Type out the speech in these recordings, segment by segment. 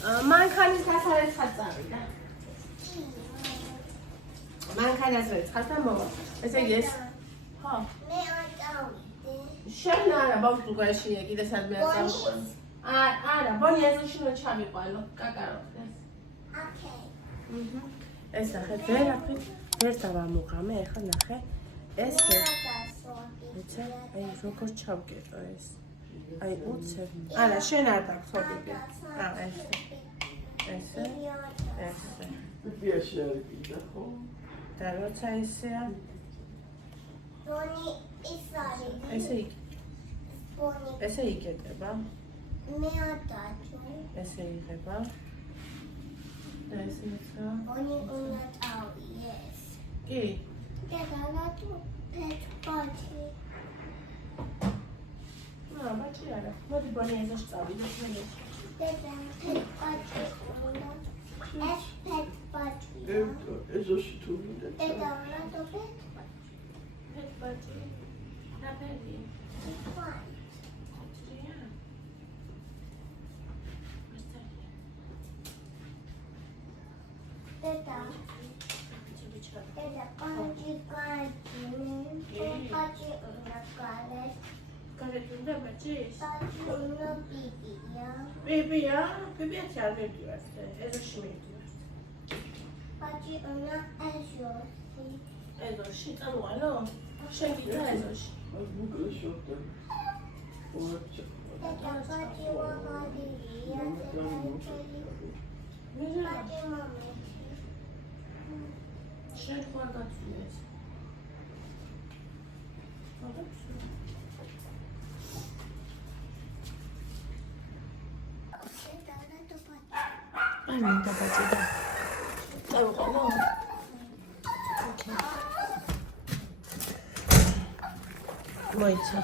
მანქანის გასარეთ ხაწავიდა. მანქანას რეცხავს და მოვა. ესე იგი ეს. ხო. მე არ წავიდე. შენ არა ბავშვთუგაშია კიდე სადმე არ წავიყვანო. არა, ბონი ეზოშინო ჩავიყვანო. კაკარო ხდეს. ოკეი. ეს ნახე, ვერაფრით ვერ დავამუღამე, ეხლა ნახე. ეს ეცე, აი როგორ ჩავკეტო ეს. აი უცებ. არა, შენ არ დაგწოდები. ესე. ესე. ესე. პიპიაში არის კიდე ხო? და როცა ესეა, ბონი ის არის. ესე იგი. ბონი ესე იკეტება. მე არ დაჭუ. ესე იღება. და ესე ცა. ბონი უნდა წავიდეს. კი. დედალატო პეჭპაჩი. ბაჭი არა. მოდი ბონი ეზოში წავიდეთ მე. დედა პეჭპაჩი უნდა. ეს პეჭპაჩი. ეზოში თუ ვიდე. დედალატო ბაჭი. ნაფერი. პეჭპაჩი. დედა პაჭი უნდა გალეს. გარეთუნდა ბაჭი? პაჭი უნდა პიპია. ბიბია? ბიბია არ მივდივარ, ეზოში მივდივარ. პაჭი უნდა ეზოში. ეზოში წამოვალო? შენ კიდე ეზოში. მას მოკლე შორტა. ოჩა. დედა პაჭი ვაღადია. მიზა პაჭი მომეჩი. შენ ხوار გაწვიეს. დედალატო პაჭი. აი მინდა ბაჭი და წავიყვანო? ოკეი. მოიცა.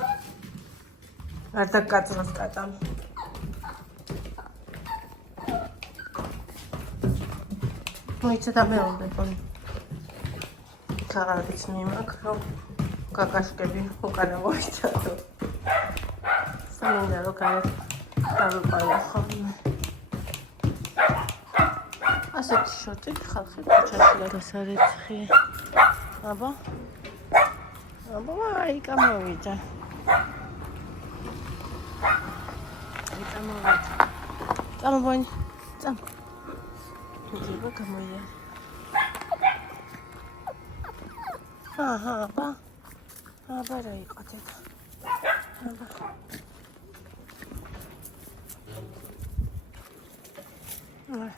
არ დაგკაცროს კატამ. მოიცა და მე უნდა ბონი. ქაღალდიც მიმაქვს, რომ კაკაშკები უკანა მოიცადო. სამინდა რომ გარეთ დავიყვანო ხოლმე. ასეთი შორტით ხალხი ქუჩაში გასარეცხი. აბა. აბა, აი გამოვიდა. აი გამოვიდა. წამობონი. წამ. გიგო გამოია. აბა. აბა რა იყო ეს? აბა.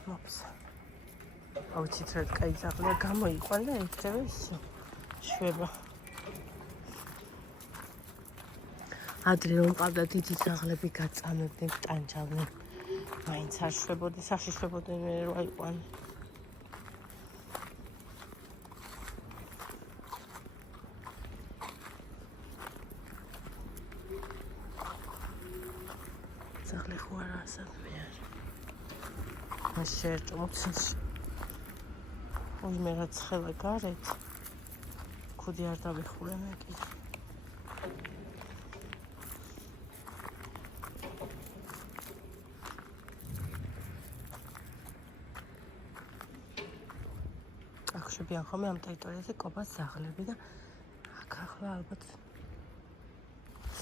მოპსა. აუცით რა კაი ზაღლია გამოიყვან და ერთევე ისე შვება. ადრე რომ ყავდა დიდი ზაღლები გაწამებდნენ, ტანჯავდნენ. მაინც არ შვებოდი, სახში შვებოდი მე რო აიყვან. ზაღლი ხო არა ასადმე არ. მას შეერჭო მოცილში. მე რაც ხელა გარეთ ქუდი არ დავიხურე მე კი. აქ შევიან ხოლმე ამ ტერიტორიაზე კობას ზაღლები და აქ ახლა ალბათ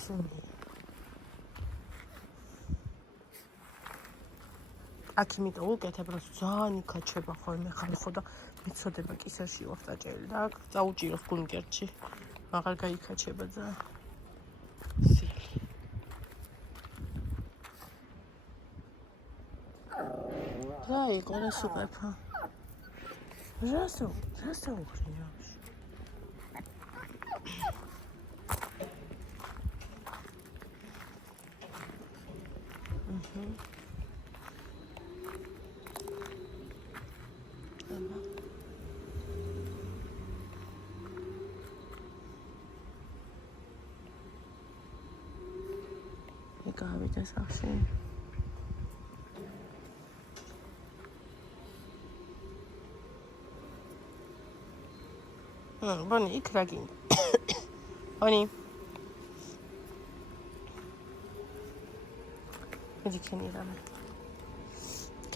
სუნი. აქ იმიტომ უკეთებ რომ ძალიან იქაჩება ხოლმე ხალხო და მიცოდება კისერში ვარ დაჭერილი და აქ წაუჭიროს გულმკერდში. აღარ გაიქაჩება ძალიან. სიკლი. რა იყო რა სუპერფა? რასო უღრიავს? გავიდა სახში. ბონი, იქ რა გინდა? ბონი. მიდი ქენი რამე.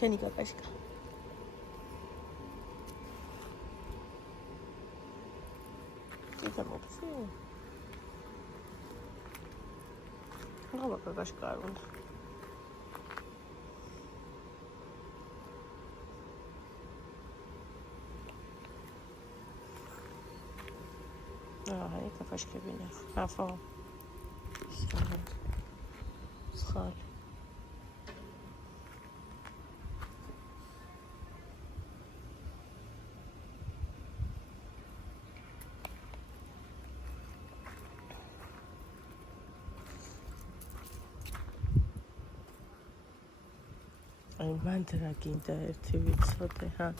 Can you go back? Kita mau sih. Nggak bakal kasih karun. هاي كفاش كبينة خافوا صخال أي ما أنت راكين داير تبي تصوتي ها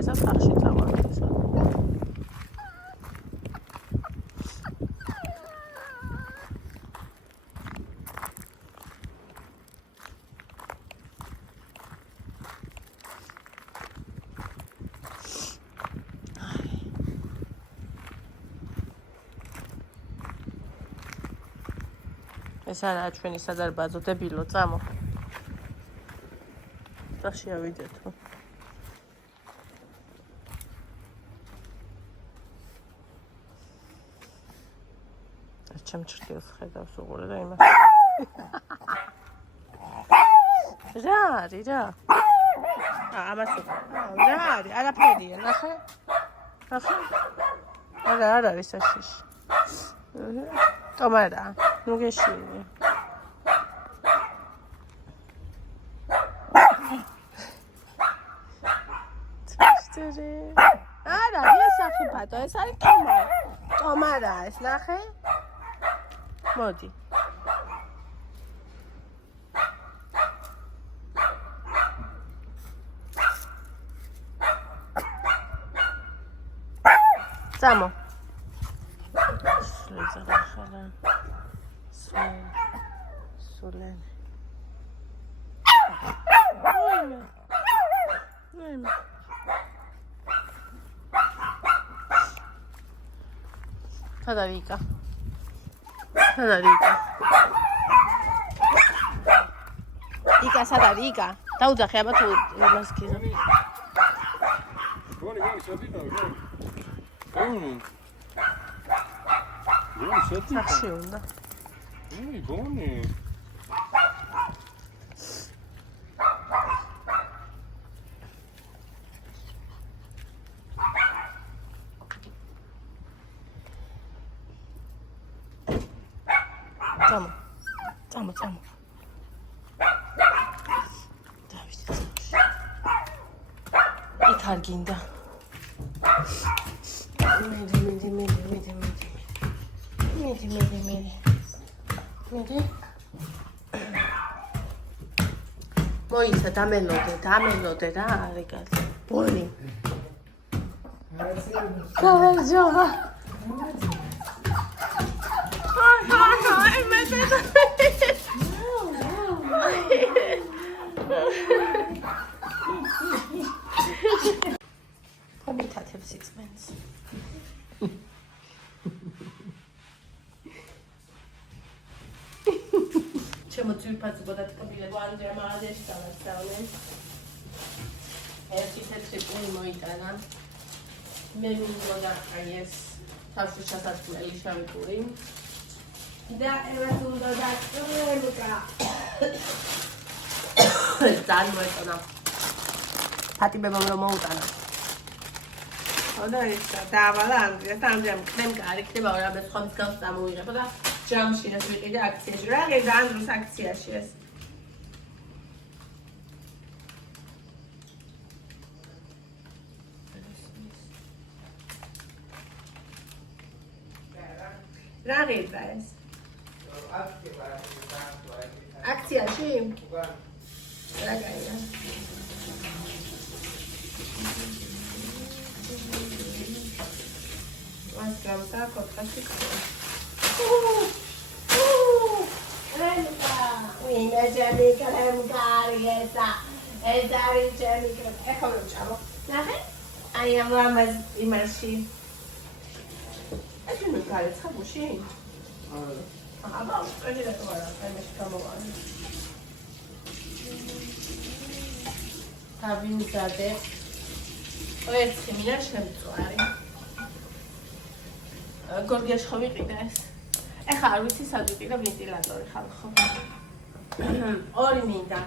Esa სახში წავარდისა. ეს არა ჩვენი სადარბაზო დებილო წამო. სახში ავიდეთო. ჩემჭრილს ხედავს უყურე და იმას. რა არის რა? ამას რა არის? არაფერია, ნახე. ნახე. არა არის საშიში. ტომარა, ნუ გეშინი. ცისტერე. არა, ეს საფათო, ეს არის ტომარა. ტომარა ეს ნახე. მოდი. Samo. Zarahala. Solen. Nime. Federica. Federica. Ica Federica. დაუძახე აბა თუ იმას ქიზა. გონი შედიდა. გონი. გონი შედიდა. სახში უნდა. გონი. Tamo. იქ არ გინდა. მიდი. მოიცა დამელოდე რა არიგას. ბოლი. გავაჯობა. Habitative sixpence. Čemu cvipați godat kabile Andrea Mladeș stane. Erti tetri moitana. Menu goda aies. Tavši časatmeli šampuri. Da evo dodat Luka. Dan moitana. Pati bebam რომ მოუტანა. და დაავალა Ანდრიას მემ კარი ხდება რა მე სხვა მსგავს დამოიღებო და ჯამში ეს ვიყიდე აქციაში რა გედა ანდროს აქციაში ეს რა გედა ეს აქციაში რა გაიგე Mas grams da kotka çıkıyor. ჩემი კრემგარიესა. ეს არის ჩემი კრემ. ეხლა რომ ჭამო. ნახე? აი ამ ამას იმაში. ეს მე გაიცხა გუში? აბა, წელი და თორა, ამაში გამოვარი. დავიმზადე. ერთი მინა შემწვარი. გორგიაში ხო ვიყიდე ეს? ეხლა არ ვიცი სად ვიყიდე ვენტილატორი ხალხო. ორი მინდა.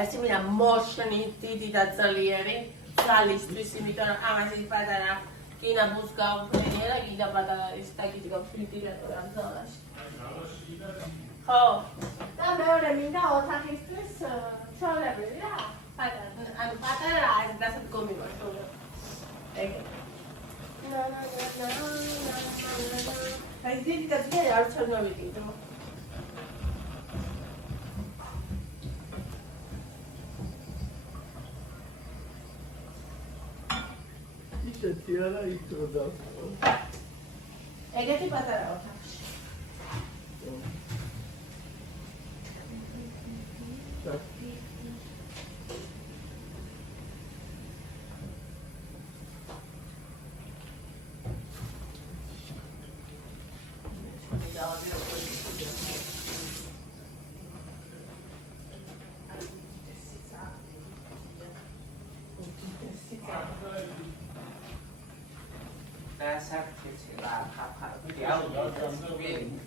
ერთი მინდა მოშნი დიდი და ძლიერი ძალისთვის, იმიტომ რომ ამას ის პატარა კინა ბუს გავფრენია და კიდე პატარა ის ტაკეთი გავფრენიატორი ამ ზალაში. ხო. და მეორე მინდა ოთახისთვის შოულები რა. პატარა არის დასადგომი მოშოულე. ეგ. აი დიდი და ძლიერი არ ჩანავიდო. ისეთი არა იქ რო დავხო. ეგეთი პატარა ოთახში.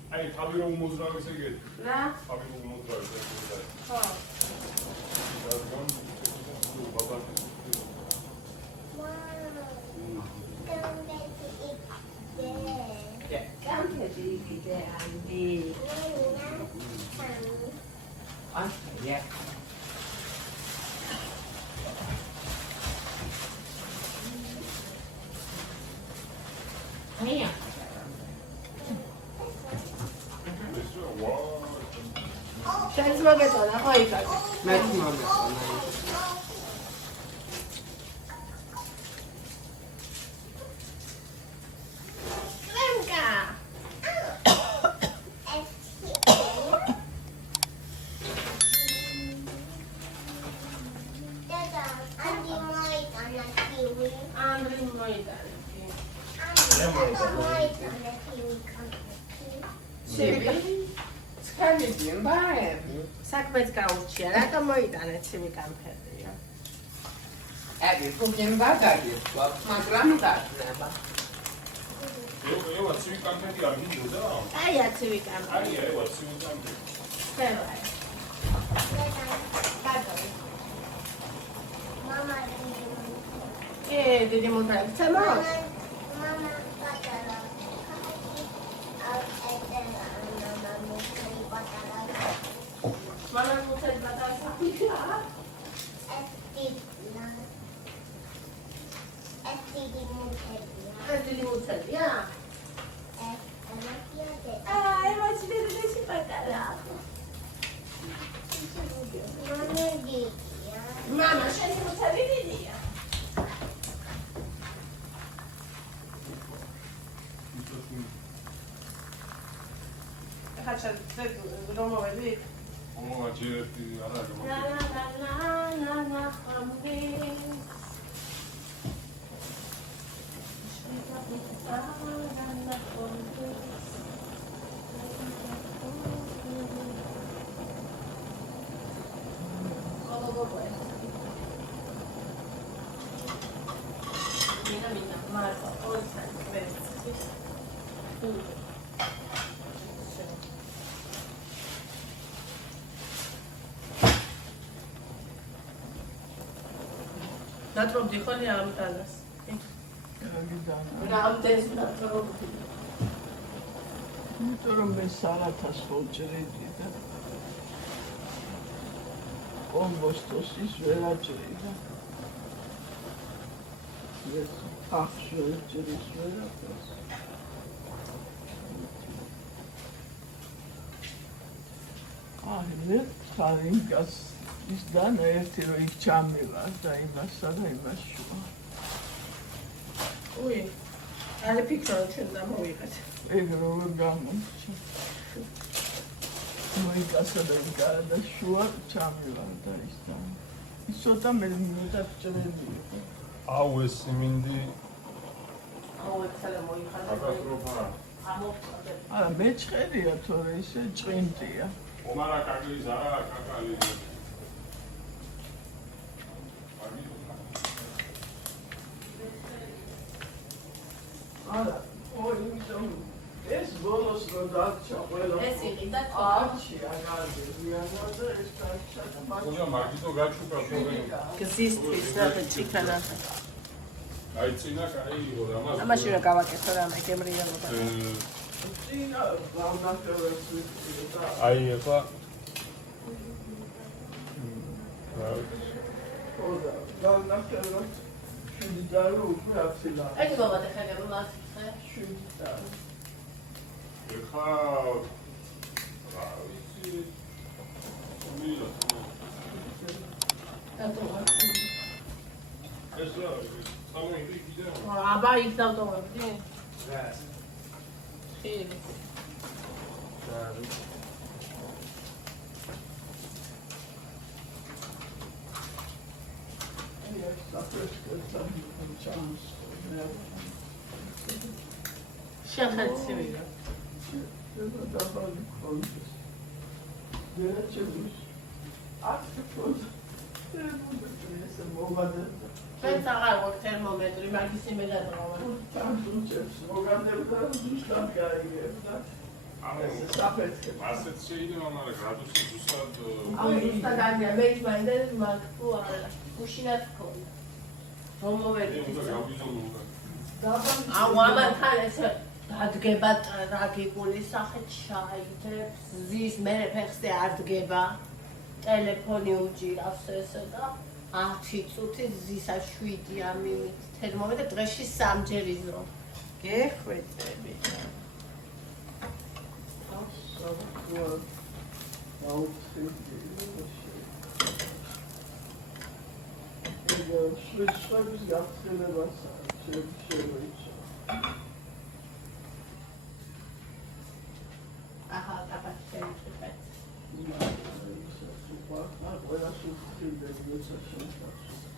აი თავი რომ მოძრავი ეგეთ. რა? თავი რომ მოძრავი ეგეთ. ხო. Gampheti ikide andi. Yeah. Hey. შენს მოგეწონა ხო იქაც? მეც მოგეწონა. Lemka. Dada, Andi moitana kiwi. Andri moitana. Moitana kiwi Civil. Скажите, баем. საქმეც გაურჩია, რატომ მოიტანეთ ცივი კამფეტია? Ები, თუნდინ ბაგაჟი, მაგრამ დაჭრება. ევა ცივი კამფეტი არ მიდოდა? აია ცივი კამფეტი. აი, ევა ცივი კამფეტი. ფერვაი. Mama, დიდი მოდაიქ ცემოს? Mama, patara. მამან მუცელი პატარა საფიქრა? ეს დიდი მუცელია? აი, მოჩი დიდი პატარა. მამა, შენი მუცელი დიდია. ხაჩა რომ მოვედი? ჯერეთი არა ნა ხამდი Mina Marco, oltre ნატრობდი ხოლმე ამ დანას. რა ამ დენს ნატრობდი. იმიტომ რომ მე სალათას ხოლჭრიდი და კომბოსტოსის ვერაჭრიდა. ეს ახშოჭრის ვერაფერს. აი მე ხარინგას ის დანა ერთი რო იქ ჩამივარ და იმასა და იმას შუა. უი, არ ფიქრო ჩვენ დამოვიღეთ. ეგ რო გამომჩა. მოიკასა და გარდა შუა ჩამივარდა ის და ის ცოტა მე მიტაცრელი იყო. აუ ეს siminდი აუ ექსალე მოიხარა. კატასტროფა. ამოვწადე. არა მეჩხერია თორე ისე ჭყინტია. ომარა კაკლის არა კაკალი. არა, იმიტომ ეს ბოლოს რო დარჩა ყველა. ეს იყიდა არჩი აგარდი ზიანა და ეს დარჩა და ხოდა მაგითო გაჩუქა პრობლემა. გზისთვის რა ჭიქანა. აი წინა კაი იყო რამას. ამაში რა გავაკეთო რამე გემრიელობა. წინა ბალნაკერებს ვიყიდა. აი ეხლა ხოდა ბალნაკერებს შვიდი უკვე აცილა. ეს ბაბა და ხაგა რომ ასწრე. შვიდი და ეხლა რა ვიცი მილა ეს რა სამი კიდე აბა იქ დავტოვებდი? რა. ხილი. ეს საფრესკოა ჩანს. შეხეცი ვიდა. ეს დაბალი კონდეს. დერაჩებს ასკეთოს. ეს მოვადა. ჩვენ აღარ გვაქვს თერმომეტრი, მაგის იმედა დავა. თანხუჩებს მოგანდებდა ზუსტად გაიგებდა. ეს საფრესკო. ასეც შეიძლება მაგრამ გრადუსი ზუსტად აუ ზუსტად არია, მე იმაინდა მაგ თუ არა. უშინათ ქონდა. რომ მოვედი. უნდა გავიზოლო. აუ ამათან ესე დადგება ტრაგიკული სახით ჩაიდებს, ზის მე ფეხზე არ დგება. ტელეფონი უჭირავს ესე და 10 წუთი ზისა 7 ამით თერმომეტრ დღეში 3 ჯერ იზრო. გეხვეწები. შვეიცარიის გახსნებას შეიძლება. ახლა დაბაჭდებით. ყველა სულ ხილდება, როცა შევხვდით.